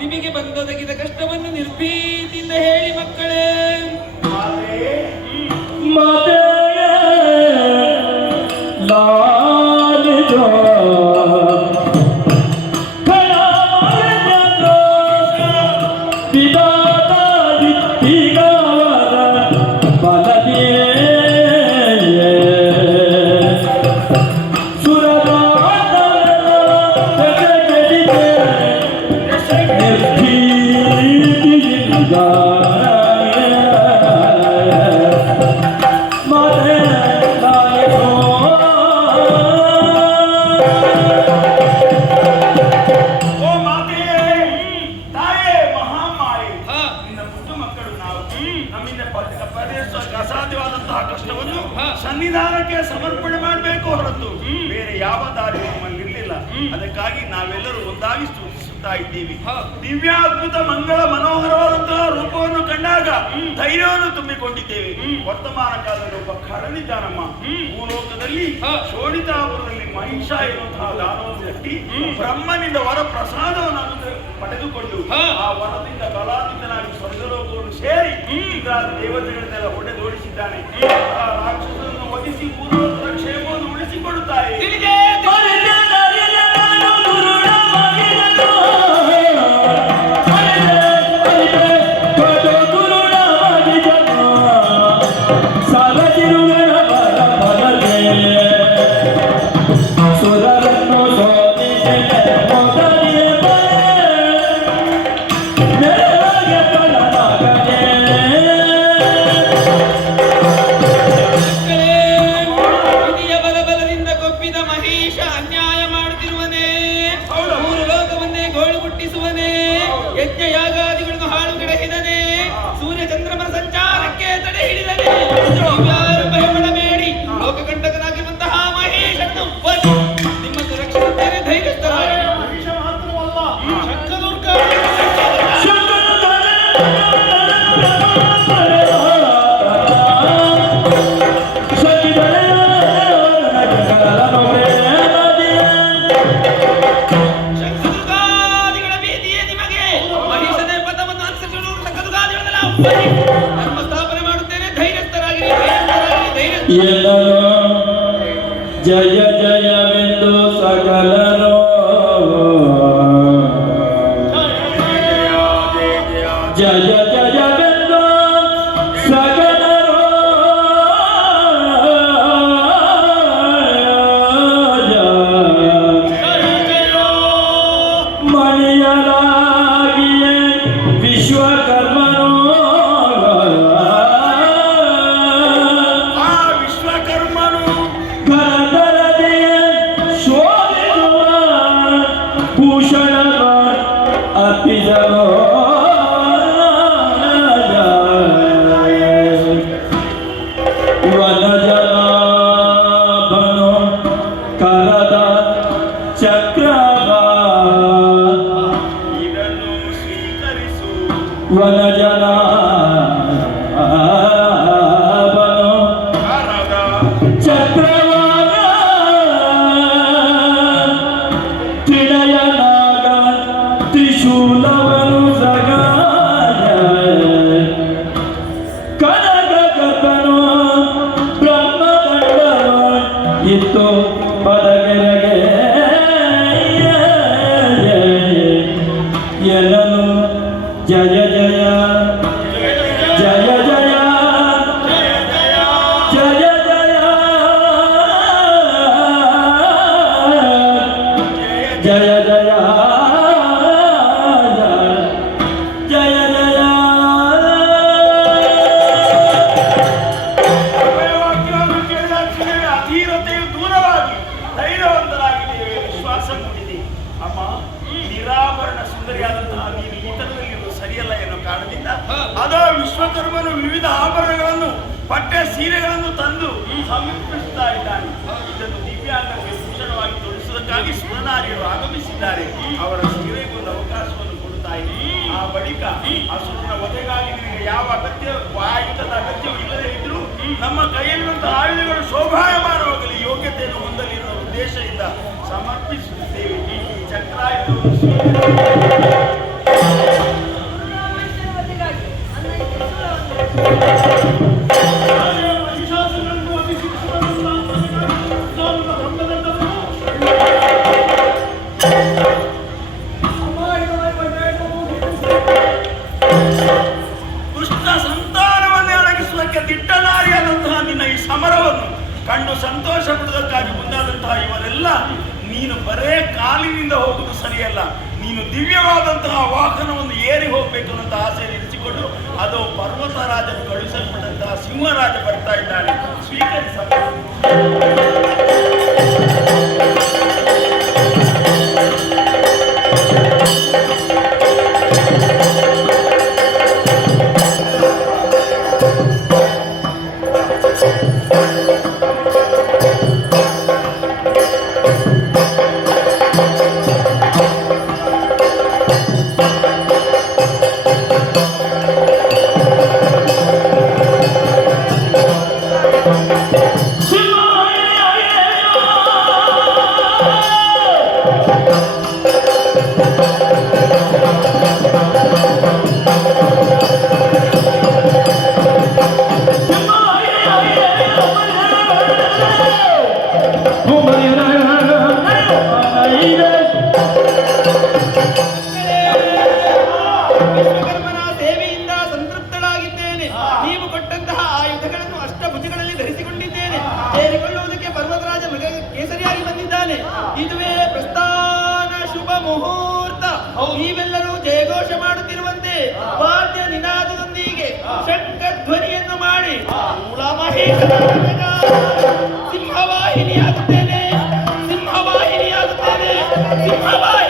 ನಿಮಗೆ ಬಂದೊದಗಿದ ಕಷ್ಟವನ್ನು ನಿರ್ಭೀತಿಯಿಂದ ಹೇಳಿ ಮಕ್ಕಳೇ. ಸನ್ನಿಧಾನಕ್ಕೆ ಸಮರ್ಪಣೆ ಮಾಡಬೇಕು ಹೊರತು ಬೇರೆ ಯಾವ ದಾರಿ ನಮ್ಮಲ್ಲಿರಲಿಲ್ಲ. ಅದಕ್ಕಾಗಿ ನಾವೆಲ್ಲರೂ ಒಂದಾಗಿ ಸ್ತುತಿಸುತ್ತಾ ಇದ್ದೀವಿ. ದಿವ್ಯ ಅದ್ಭುತ ಮಂಗಳ ಮನೋಹರವಾದಂತಹ ರೂಪವನ್ನು ಕಂಡಾಗ ಧೈರ್ಯವನ್ನು ತುಂಬಿಕೊಂಡಿದ್ದೇವೆ. ವರ್ತಮಾನ ಕಾಲದಲ್ಲಿ ಒಬ್ಬ ಖರನಿದ್ದಾನಮ್ಮ. ಭೂಲೋಕದಲ್ಲಿ ಶೋಣಿತಾಪುರದಲ್ಲಿ ಮಹಿಷ ಎನ್ನುವಂತಹ ದಾನವನ್ನು ಕಟ್ಟಿ ಬ್ರಹ್ಮನಿಂದ ವರ ಪ್ರಸಾದವನ್ನು ಪಡೆದುಕೊಂಡು ಆ ವರದಿಂದ ಬಲಾನ್ವಿತನಾಗಿ ಸ್ವರ್ಗಲೋಕವನ್ನು ಸೇರಿ ಇಂದ್ರಾದಿ ದೇವತೆಗಳನ್ನೆಲ್ಲ ಹೊಡೆದೋಡಿಸಿದ್ದಾನೆ. ರಾಕ್ಷಸರನ್ನು ವಧಿಸಿ ಪೂರ್ವೋತ್ತರ ಕ್ಷೇಮವನ್ನು ಉಳಿಸಿಕೊಡುತ್ತಾರೆ. ಸ್ಥಾಪನೆ ಮಾಡುತ್ತೇನೆ. ಧೈರ್ಯಸ್ಥರಾಗಿರಿ. ಜಯ ಜಯವೆಂದು ಸಕಲರೋ ಜಯ ಜಯವೆಂದು ಸಕಲರೋ ಮಣಿಯಲಾಗಿಯೇ ವಿಶ್ವಕರ್ಮನೋ ವಿಶ್ವಕರ್ಮನು ವಿವಿಧ ಆಭರಣಗಳನ್ನು ಪಟ್ಟೆ ಸೀರೆಗಳನ್ನು ತಂದು ಸಮರ್ಪಿಸುತ್ತಾ ಇದ್ದಾನೆ. ಇದನ್ನು ದಿವ್ಯಾಂಗಕ್ಕೆ ಭೂಷಣವಾಗಿ ತೊಡಿಸುವುದಕ್ಕಾಗಿ ಸುರನಾರಿಯರು ಆಗಮಿಸಿದ್ದಾರೆ. ಅವರ ಸೀರೆಗೂ ಒಂದು ಅವಕಾಶವನ್ನು ಕೊಡುತ್ತಾ ಇದೆ. ಆ ಬಳಿಕ ಅಸುರನ ವಧೆಗಾಗಿ ನಿನಗೆ ಯಾವ ಆಯುಧದ ಅಗತ್ಯವೂ ಇಲ್ಲದೆ ಇದ್ರೂ ನಮ್ಮ ಕೈಯಲ್ಲಿರುವಂತಹ ಆಯುಧಗಳು ಶೋಭಾಯಮಾನವಾಗಲಿ, ಯೋಗ್ಯತೆಯನ್ನು ಹೊಂದಲಿ ಎನ್ನುವ ಉದ್ದೇಶದಿಂದ ಸಮರ್ಪಿಸುತ್ತೇವೆ. ಈ ಚಕ್ರಾಯುಧವನ್ನು ಕಂಡು ಸಂತೋಷ ಪಡುವುದಕ್ಕಾಗಿ ಮುಂದಾದಂತಹ ಇವರೆಲ್ಲ ನೀನು ಬರೇ ಕಾಲಿನಿಂದ ಹೋಗುವುದು ಸರಿಯಲ್ಲ, ನೀನು ದಿವ್ಯವಾದಂತಹ ವಾಹನವನ್ನು ಏರಿ ಹೋಗ್ಬೇಕು ಅಂತ ಆಸೆ ಇರಿಸಿಕೊಂಡು ಅದು ಪರ್ವತರಾಜನು ಕಳುಹಿಸಲ್ಪಟ್ಟಂತಹ ಸಿಂಹರಾಜ ಬರ್ತಾ ಇದ್ದಾನೆ, ಸ್ವೀಕರಿಸಬೇಕು. ವಿಶ್ವಕರ್ಮನ ಸೇವೆಯಿಂದ ಸಂತೃಪ್ತಳಾಗಿದ್ದೇನೆ. ನೀವು ಕೊಟ್ಟಂತಹ ಆಯುಧಗಳನ್ನು ಅಷ್ಟಭುಜಗಳಲ್ಲಿ ಧರಿಸಿಕೊಂಡಿದ್ದೇನೆ. ಸೇರಿಕೊಳ್ಳುವುದಕ್ಕೆ ಪರ್ವತರಾಜ ಮೃಗ ಕೇಸರಿಯಾಗಿ ಬಂದಿದ್ದಾನೆ. ಇದುವೇ ಪ್ರಸ್ಥಾನ ಶುಭ ಮುಹೂರ್ತ. ನೀವೆಲ್ಲರೂ ಜಯಘೋಷ ಮಾಡುತ್ತಿರುವಂತೆ ವಾದ್ಯ ನಿನಾದದೊಂದಿಗೆ ಶಂಖ ಧ್ವನಿಯನ್ನು ಮಾಡಿ ಸಿಂಹವಾಹಿನಿಯಾಗುತ್ತೇನೆ, ಸಿಂಹವಾಹಿನಿಯಾಗುತ್ತೇನೆ, ಸಿಂಹವಾಹಿನಿ